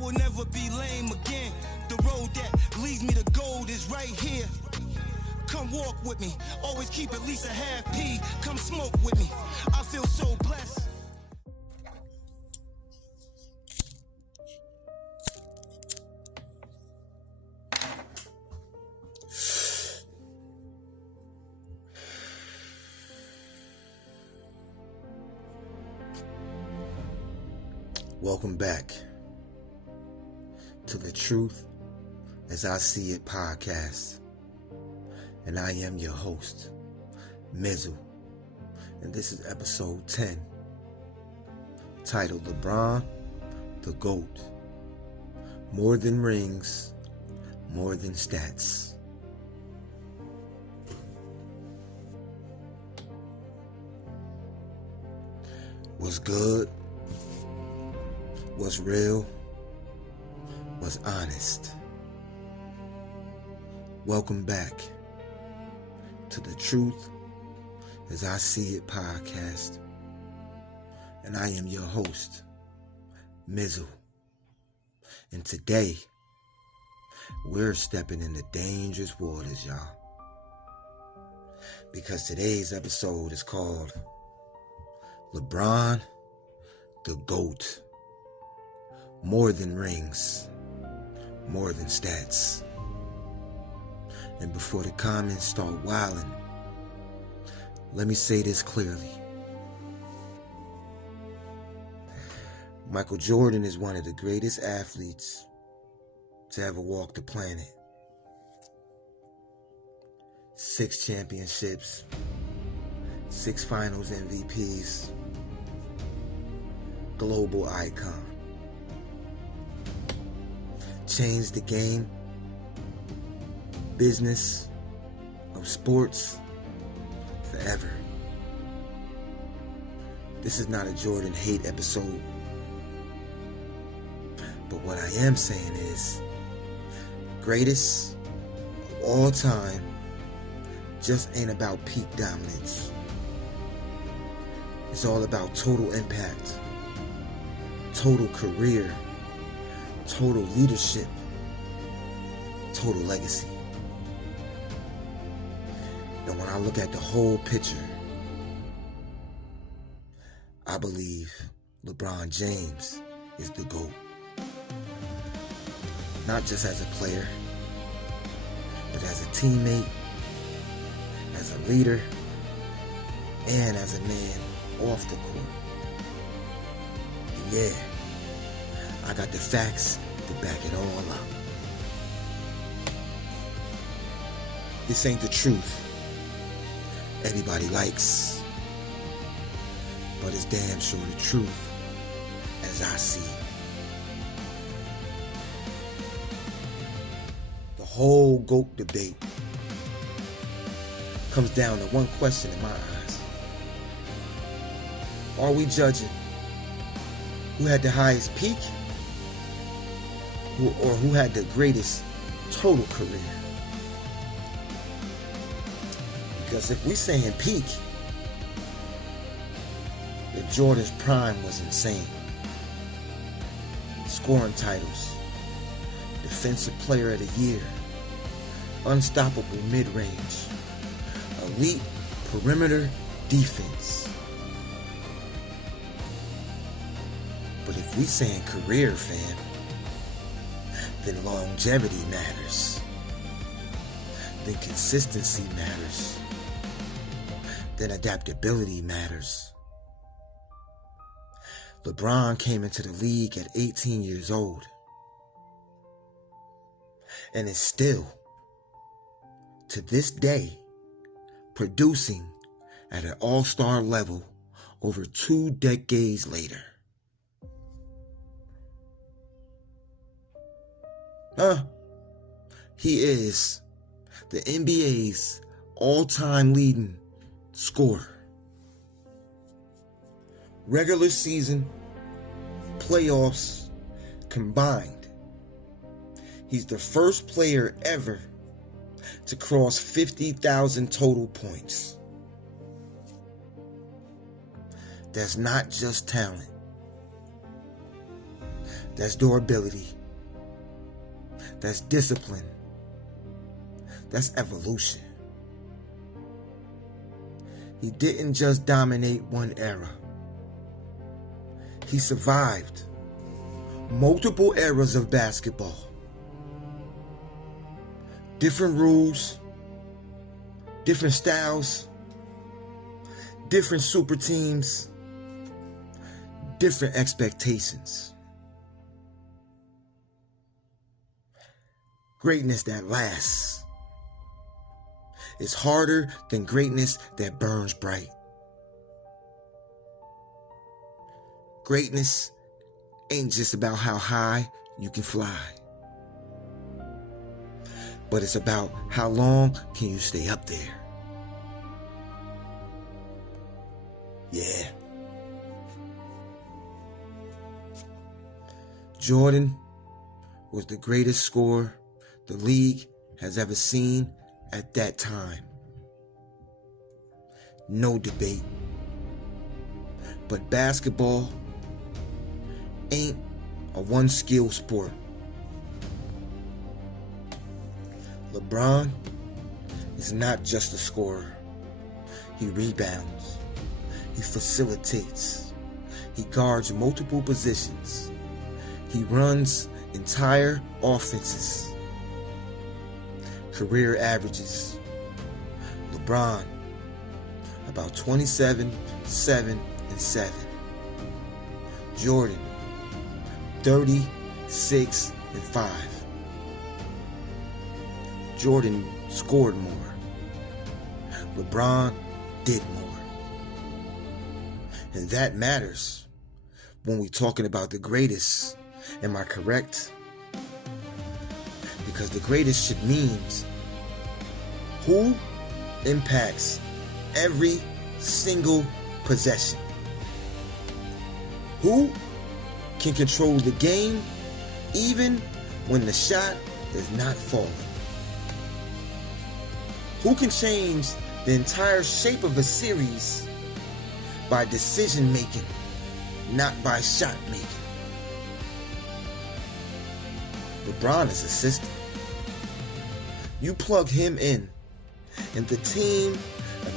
will never be lame again. The road that leads me to gold is right here. Come walk with me, always keep at least a half P. Come smoke with me, I feel so blessed. Welcome back to the Truth as I See It podcast. And I am your host, Mizal. And this is episode 10, titled LeBron, the GOAT. More than rings, more than stats. What's good? What's real? What's honest? Welcome back to the Truth as I See It podcast. And I am your host, Mizal. And today, we're stepping into dangerous waters, y'all. Because today's episode is called LeBron, the GOAT. More than rings, more than stats. And before the comments start wilding, let me say this clearly. Michael Jordan is one of the greatest athletes to ever walk the planet. 6 championships, 6 finals MVPs, global icon. Changed the game, business of sports forever. This is not a Jordan hate episode, but what I am saying is, greatest of all time just ain't about peak dominance. It's all about total impact, total career, total leadership, total legacy. And when I look at the whole picture, I believe LeBron James is the GOAT. Not just as a player, but as a teammate, as a leader, and as a man off the court. And yeah, I got the facts to back it all up. This ain't the truth everybody likes, but it's damn sure the truth as I see it. The whole GOAT debate comes down to one question in my eyes. Are we judging who had the highest peak or who had the greatest total career? Because if we saying peak, then Jordan's prime was insane. Scoring titles, Defensive Player of the Year, unstoppable mid-range, elite perimeter defense. But if we saying career, fam, then longevity matters. Then consistency matters. Then adaptability matters. LeBron came into the league at 18 years old and is still, to this day, producing at an all-star level over 2 decades later. He is the NBA's all-time leading scorer. Regular season, playoffs combined, he's the first player ever to cross 50,000 total points. That's not just talent. That's durability. That's discipline. That's evolution. He didn't just dominate one era. He survived multiple eras of basketball. Different rules, different styles, different super teams, different expectations. Greatness that lasts is harder than greatness that burns bright. Greatness ain't just about how high you can fly, but it's about how long can you stay up there. Yeah. Jordan was the greatest scorer the league has ever seen at that time. No debate. But basketball ain't a one-skill sport. LeBron is not just a scorer. He rebounds. He facilitates. He guards multiple positions. He runs entire offenses. Career averages. LeBron, about 27, 7, and 7. Jordan, 30, 6, and 5. Jordan scored more. LeBron did more. And that matters when we're talking about the greatest. Am I correct? Because the greatest shit means who impacts every single possession. Who can control the game even when the shot is not falling? Who can change the entire shape of a series by decision making, not by shot making? LeBron is a system. You plug him in, and the team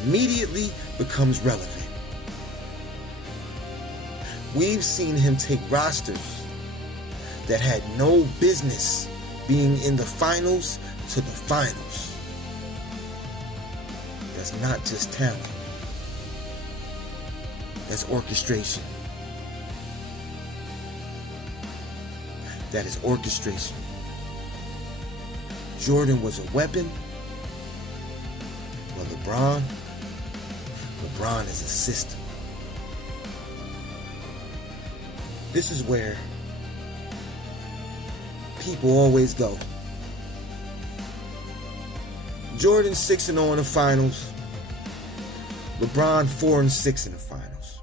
immediately becomes relevant. We've seen him take rosters that had no business being in the finals to the finals. That's not just talent. That's orchestration. That is orchestration. Jordan was a weapon, but LeBron is a system. This is where people always go. Jordan 6-0 in the finals. LeBron 4-6 in the finals.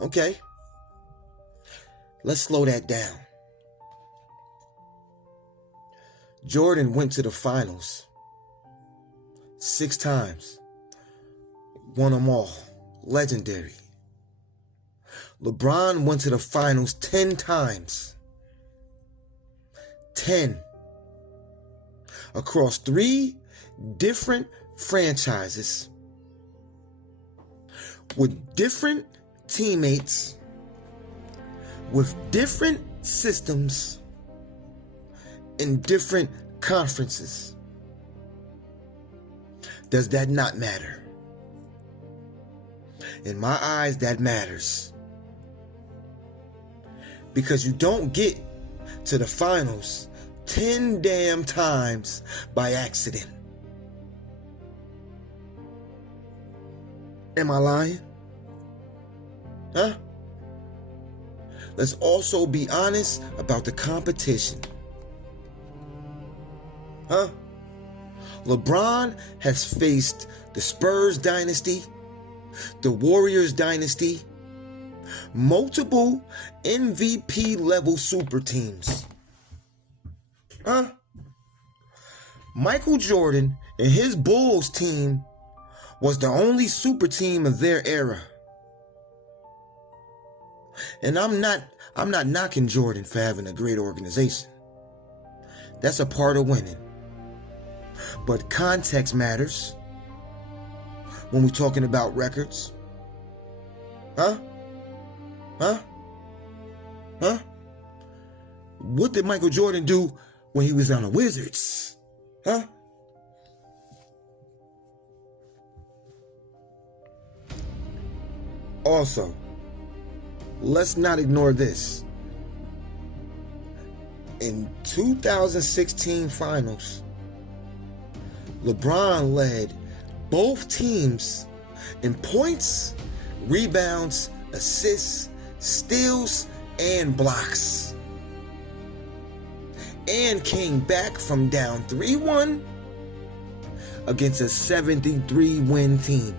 Okay. Let's slow that down. Jordan went to the finals 6 times. Won them all. Legendary. LeBron went to the finals 10 times. 10. Across 3 different franchises. With different teammates. With different systems. In different conferences. Does that not matter? In my eyes, that matters. Because you don't get to the finals 10 damn times by accident. Am I lying? Huh? Let's also be honest about the competition. Huh? LeBron has faced the Spurs dynasty, the Warriors dynasty, multiple MVP level super teams. Huh? Michael Jordan and his Bulls team was the only super team of their era. And I'm not I'm not knocking Jordan for having a great organization. That's a part of winning. But context matters when we're talking about records. Huh? What did Michael Jordan do when he was on the Wizards? Huh? Also, let's not ignore this. In 2016 finals, LeBron led both teams in points, rebounds, assists, steals, and blocks. And came back from down 3-1 against a 73-win team.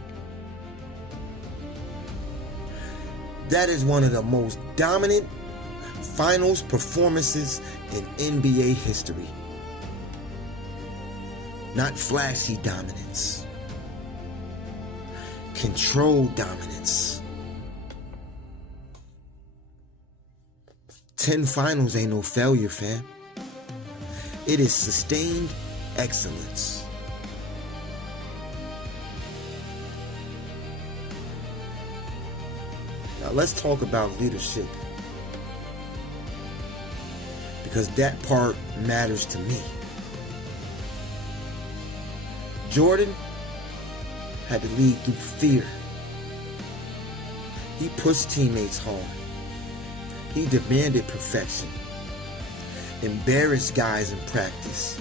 That is one of the most dominant finals performances in NBA history. Not flashy dominance. Controlled dominance. 10 finals ain't no failure, fam. It is sustained excellence. Now let's talk about leadership, because that part matters to me. Jordan had to lead through fear. He pushed teammates hard. He demanded perfection, embarrassed guys in practice,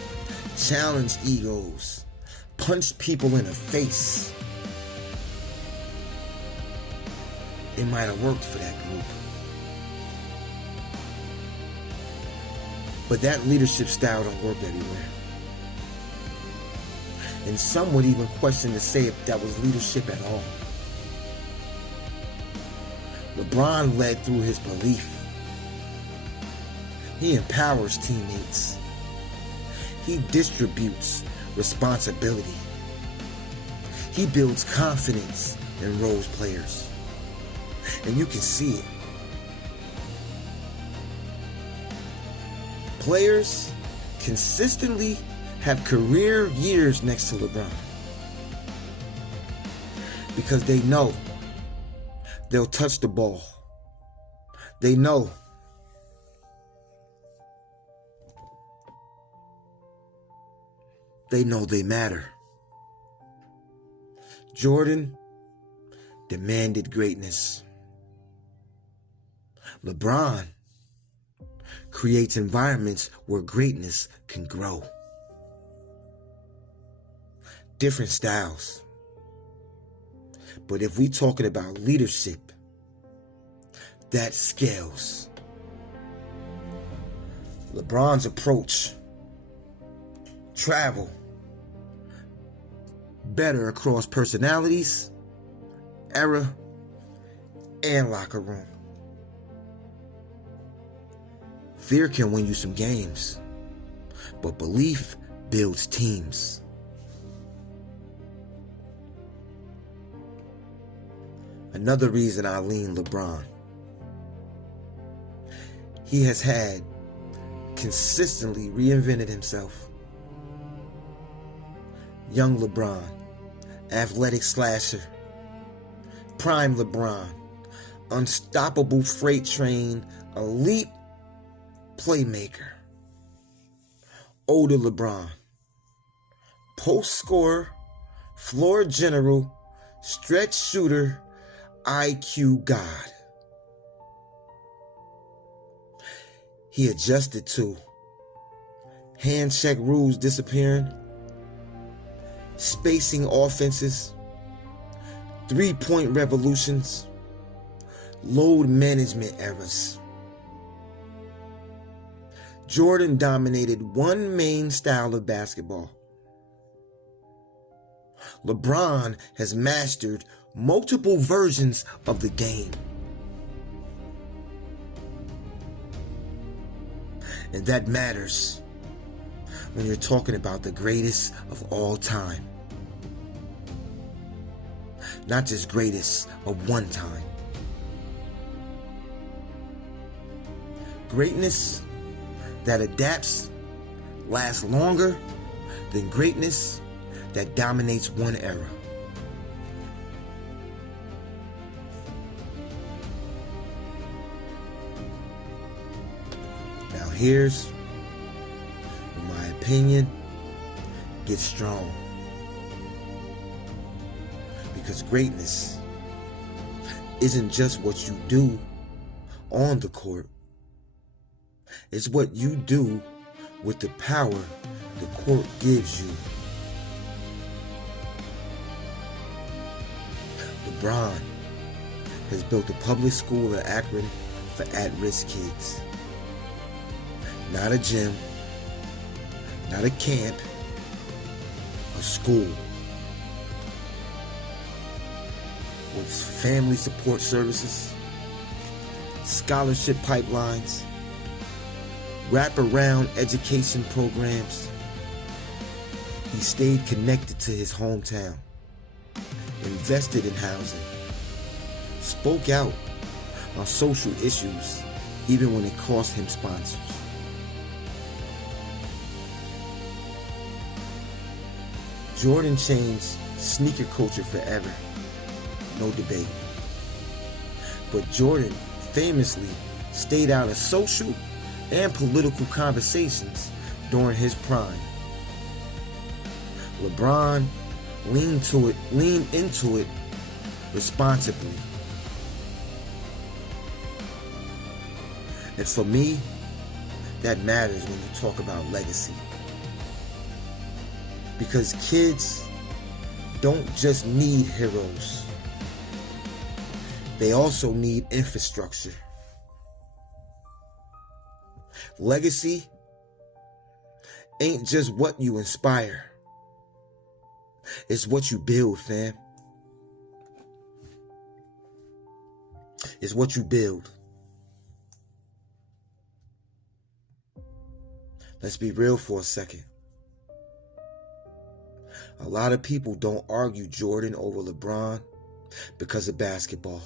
challenged egos, punched people in the face. It might have worked for that group. But that leadership style don't work everywhere. And some would even question to say if that was leadership at all. LeBron led through his belief. He empowers teammates. He distributes responsibility. He builds confidence in role players. And you can see it. Players consistently have career years next to LeBron because they know they'll touch the ball. They know they matter. Jordan demanded greatness. LeBron creates environments where greatness can grow. Different styles. But if we're talking about leadership, that scales. LeBron's approach, travel better across personalities, era, and locker room. Fear can win you some games, but belief builds teams. Another reason I lean LeBron. He has had consistently reinvented himself. Young LeBron, athletic slasher, prime LeBron, unstoppable freight train, elite playmaker. Older LeBron, post scorer, floor general, stretch shooter, IQ god. He adjusted to hand check rules disappearing, spacing offenses, 3-point revolutions, load management errors. Jordan dominated one main style of basketball. LeBron has mastered multiple versions of the game. And that matters when you're talking about the greatest of all time. Not just greatest of one time. Greatness that adapts lasts longer than greatness that dominates one era. Now here's where my opinion gets strong. Because greatness isn't just what you do on the court. It's what you do with the power the court gives you. LeBron has built a public school in Akron for at-risk kids. Not a gym, not a camp, a school. With family support services, scholarship pipelines, wraparound education programs. He stayed connected to his hometown, invested in housing, spoke out on social issues even when it cost him sponsors. Jordan changed sneaker culture forever, no debate. But Jordan famously stayed out of social and political conversations during his prime. LeBron leaned into it responsibly. And for me, that matters when you talk about legacy. Because kids don't just need heroes. They also need infrastructure. Legacy ain't just what you inspire. It's what you build, fam. It's what you build. Let's be real for a second. A lot of people don't argue Jordan over LeBron because of basketball.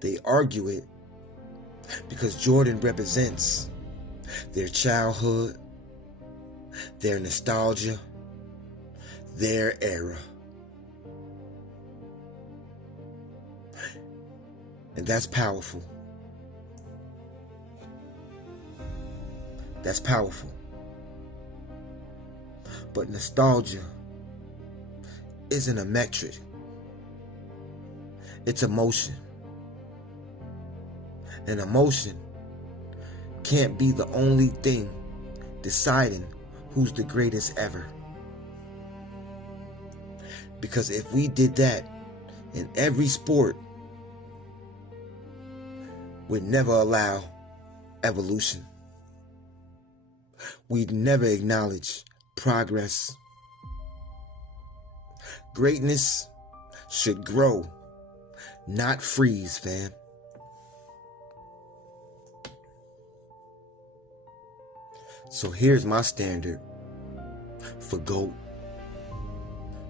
They argue it because Jordan represents their childhood, their nostalgia, their era. And that's powerful. That's powerful. But nostalgia isn't a metric. It's emotion. And emotion can't be the only thing deciding who's the greatest ever. Because if we did that in every sport, we'd never allow evolution. We'd never acknowledge progress. Greatness should grow, not freeze, fam. So here's my standard for GOAT.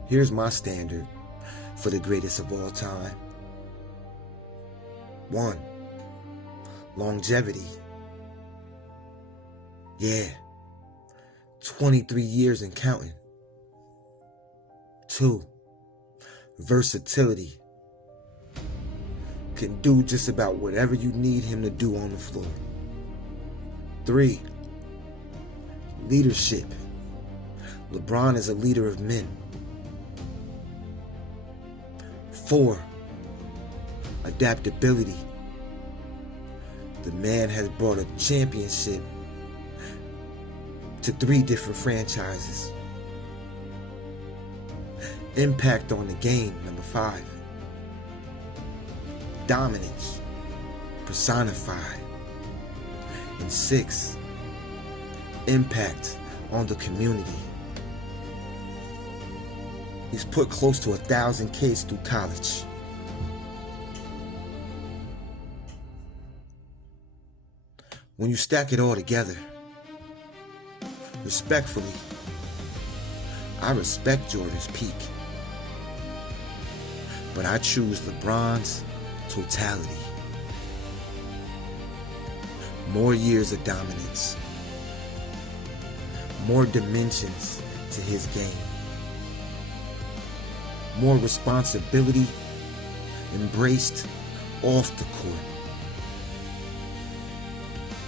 Here's my standard for the greatest of all time. 1, longevity. Yeah, 23 years and counting. 2, versatility. Can do just about whatever you need him to do on the floor. 3, leadership. LeBron is a leader of men. 4, adaptability. The man has brought a championship to 3 different franchises. Impact on the game, number 5. Dominance, personified. And 6, impact on the community. He's put close to 1,000 kids through college. When you stack it all together, respectfully, I respect Jordan's peak, but I choose LeBron's totality. more years of dominance, more dimensions to his game, more responsibility embraced off the court.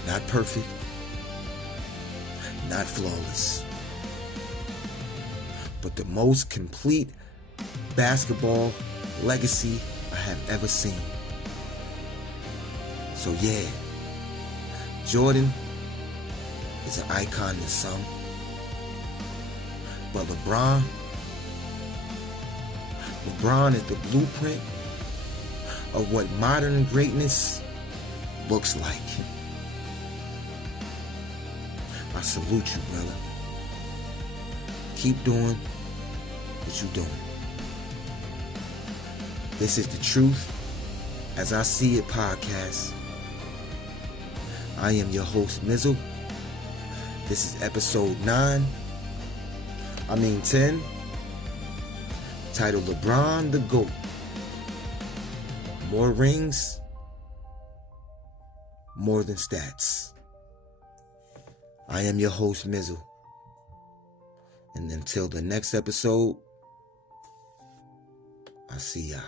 Not perfect, not flawless, but the most complete basketball legacy I have ever seen. So yeah, Jordan is an icon to some, but LeBron is the blueprint of what modern greatness looks like. I salute you, brother. Keep doing what you're doing. This is the Truth As I See It podcast. I am your host, Mizal. This is episode 10, titled LeBron the GOAT. More rings, more than stats. I am your host, Mizal. And until the next episode, I'll see ya.